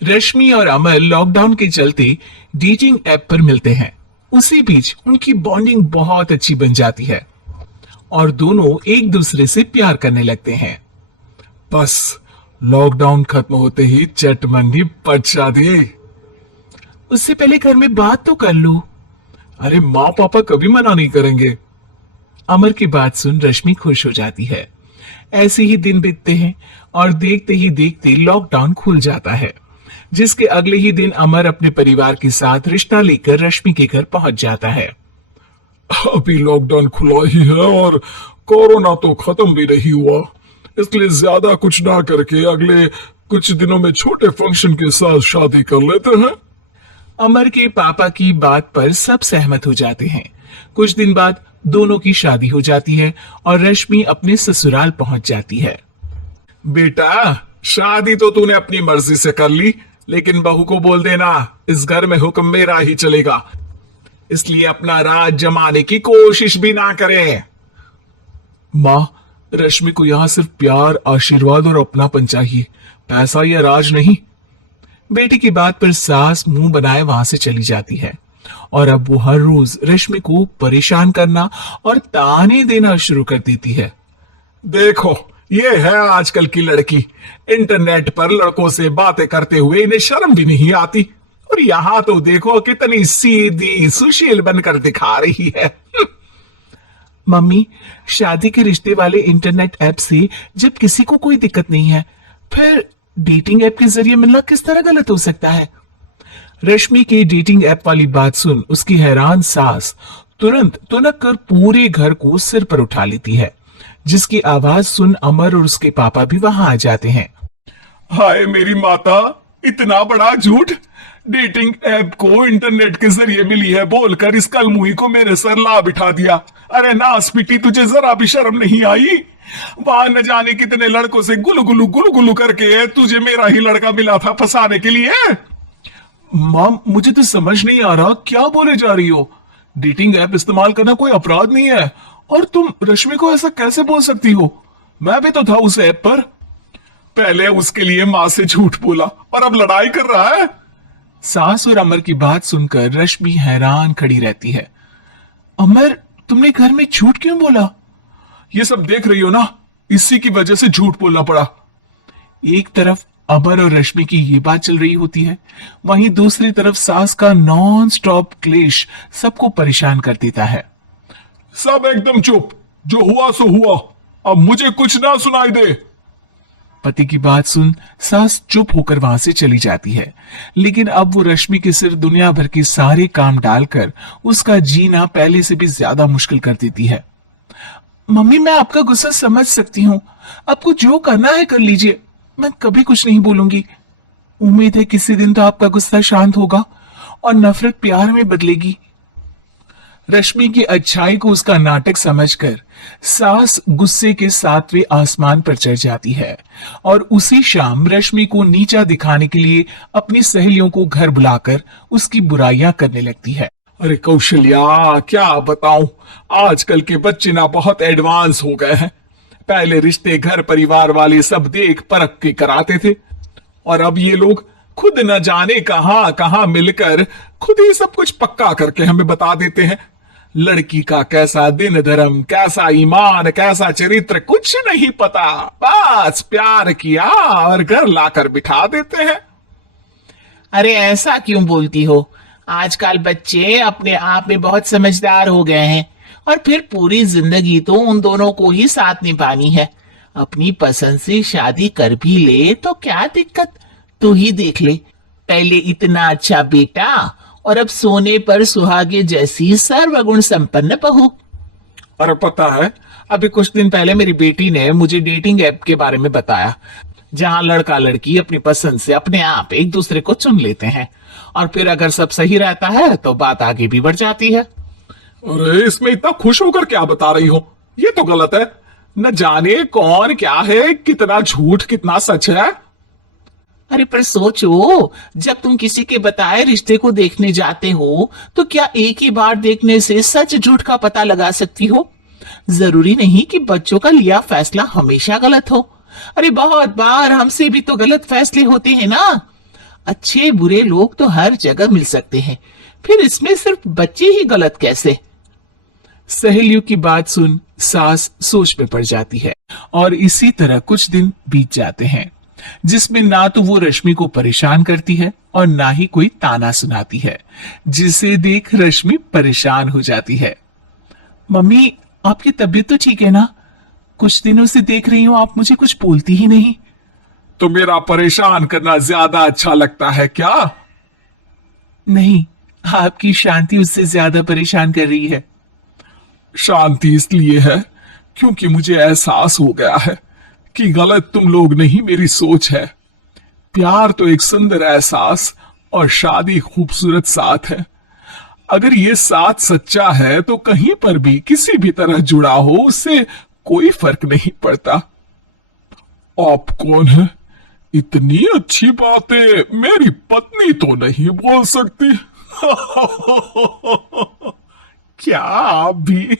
रश्मि और अमर लॉकडाउन के चलते डेटिंग ऐप पर मिलते हैं। उसी बीच उनकी बॉन्डिंग बहुत अच्छी बन जाती है और दोनों एक दूसरे से प्यार करने लगते हैं। बस लॉकडाउन खत्म होते ही चट मंडी पट शादी। उससे पहले घर में बात तो कर लो। अरे माँ पापा कभी मना नहीं करेंगे। अमर की बात सुन रश्मि खुश हो जाती है। ऐसे ही दिन बीतते हैं और देखते ही देखते लॉकडाउन खुल जाता है, जिसके अगले ही दिन अमर अपने परिवार के साथ रिश्ता लेकर रश्मि के घर पहुंच जाता है। अभी लॉकडाउन खुला ही है और कोरोना तो खत्म भी नहीं हुआ, इसलिए ज्यादा कुछ ना करके अगले कुछ दिनों में छोटे फंक्शन के साथ शादी कर लेते हैं। अमर के पापा की बात पर सब सहमत हो जाते हैं। कुछ दिन बाद दोनों की शादी हो जाती है और रश्मि अपने ससुराल पहुंच जाती है। बेटा, शादी तो तूने अपनी मर्जी से कर ली, लेकिन बहू को बोल देना इस घर में हुक्म मेरा ही चलेगा, इसलिए अपना राज जमाने की कोशिश भी ना करे। माँ, रश्मि को यहाँ सिर्फ प्यार, आशीर्वाद और अपनापन चाहिए, पैसा या राज नहीं। बेटी की बात पर सास मुंह बनाए वहां से चली जाती है और अब वो हर रोज रश्मि को परेशान करना और ताने देना शुरू कर देती है। देखो, ये है आजकल की लड़की, इंटरनेट पर लड़कों से बातें करते हुए इन्हें शर्म भी नहीं आती, और यहाँ तो देखो कितनी सीधी सुशील बनकर दिखा रही है। मम्मी, शादी के रिश्ते वाले इंटरनेट ऐप से जब किसी को कोई दिक्कत नहीं है, फिर डेटिंग ऐप के जरिए मिलना किस तरह गलत हो सकता है? रश्मि की डेटिंग ऐप वाली बात सुन उसकी हैरान सास तुरंत तुनक कर पूरे घर को सिर पर उठा लेती है, जिसकी आवाज सुन अमर और उसके पापा भी वहां आ जाते हैं। हाय मेरी माता, इतना बड़ा झूठ! डेटिंग ऐप को इंटरनेट के जरिए मिली है बोलकर इस कलमुही को मेरे सर ला बिठा दिया। अरे नास पिटी, तुझे जरा भी शर्म नहीं आई? वहां न जाने कितने लड़कों से गुलू गुलू करके तुझे मेरा ही लड़का मिला था फंसाने के लिए। मां, मुझे तो समझ नहीं आ रहा क्या बोले जा रही हो। डेटिंग ऐप इस्तेमाल करना कोई अपराध नहीं है, और तुम रश्मि को ऐसा कैसे बोल सकती हो? मैं भी तो था उस ऐप पर। पहले उसके लिए मां से झूठ बोला और अब लड़ाई कर रहा है। सास और अमर की बात सुनकर रश्मि हैरान खड़ी रहती है। अमर, तुमने घर में झूठ क्यों बोला? ये सब देख रही हो ना, इसी की वजह से झूठ बोलना पड़ा। एक तरफ अमर और रश्मि की ये बात चल रही होती है, वहीं दूसरी तरफ सास का नॉन स्टॉप क्लेश सबको परेशान कर देता है। सब एकदम चुप, जो हुआ सो हुआ, अब मुझे कुछ ना सुनाई दे। पति की बात सुन सास चुप होकर वहां से चली जाती है, लेकिन अब वो रश्मि के सिर दुनिया भर के सारे काम डालकर उसका जीना पहले से भी ज्यादा मुश्किल कर देती है। मम्मी, मैं आपका गुस्सा समझ सकती हूँ, आपको जो करना है कर लीजिए, मैं कभी कुछ नहीं बोलूंगी। उम्मीद है किसी दिन तो आपका गुस्सा शांत होगा और नफरत प्यार में बदलेगी। रश्मि की अच्छाई को उसका नाटक समझकर सास गुस्से के 7वें आसमान पर चढ़ जाती है और उसी शाम रश्मि को नीचा दिखाने के लिए अपनी सहेलियों को घर बुलाकर उसकी बुराइयां करने लगती है। अरे कौशल्या, क्या बताऊं, आजकल के बच्चे ना बहुत एडवांस हो गए हैं। पहले रिश्ते घर परिवार वाले सब देख परख के कराते थे, और अब ये लोग खुद न जाने कहां कहां मिलकर खुद ही सब कुछ पक्का करके हमें बता देते हैं। लड़की का कैसा दिन धर्म, कैसा ईमान, कैसा चरित्र कुछ नहीं पता, बस प्यार किया और घर लाकर बिठा देते हैं। अरे ऐसा क्यों बोलती हो? आजकल बच्चे अपने आप में बहुत समझदार हो गए हैं, और फिर पूरी जिंदगी तो उन दोनों को ही साथ निभानी है। अपनी पसंद से शादी कर भी ले तो क्या दिक्कत, तू ही देख ले, पहले इतना अच्छा बेटा और अब सोने पर सुहागे जैसी सर्वगुण संपन्न बहू। और पता है, अभी कुछ दिन पहले मेरी बेटी ने मुझे डेटिंग ऐप के बारे में बताया, जहां लड़का लड़की अपनी पसंद से अपने आप एक दूसरे को चुन लेते हैं, और फिर अगर सब सही रहता है तो बात आगे भी बढ़ जाती है। अरे इसमें इतना खुश होकर क्या बता रही हो? ये तो गलत है। न जाने कौन क्या है, कितना झूठ कितना सच है। अरे पर सोचो, जब तुम किसी के बताए रिश्ते को देखने जाते हो तो क्या एक ही बार देखने से सच झूठ का पता लगा सकती हो? जरूरी नहीं कि बच्चों का लिया फैसला हमेशा गलत हो। अरे बहुत बार हमसे भी तो गलत फैसले होते हैं ना। अच्छे बुरे लोग तो हर जगह मिल सकते हैं, फिर इसमें सिर्फ बच्चे ही गलत कैसे? सहेलियों की बात सुन सास सोच में पड़ जाती है और इसी तरह कुछ दिन बीत जाते हैं जिसमें ना तो वो रश्मि को परेशान करती है और ना ही कोई ताना सुनाती है, जिसे देख रश्मि परेशान हो जाती है। मम्मी, आपकी तबीयत तो ठीक है ना? कुछ दिनों से देख रही हूँ आप मुझे कुछ बोलती ही नहीं। तो मेरा परेशान करना ज्यादा अच्छा लगता है क्या? नहीं, आपकी शांति उससे ज्यादा परेशान कर रही है। शांति इसलिए है क्योंकि मुझे एहसास हो गया है कि गलत तुम लोग नहीं, मेरी सोच है। प्यार तो एक सुंदर एहसास और शादी खूबसूरत साथ है। अगर ये साथ सच्चा है तो कहीं पर भी किसी भी तरह जुड़ा हो उससे कोई फर्क नहीं पड़ता। आप कौन है? इतनी अच्छी बातें मेरी पत्नी तो नहीं बोल सकती। क्या आप भी?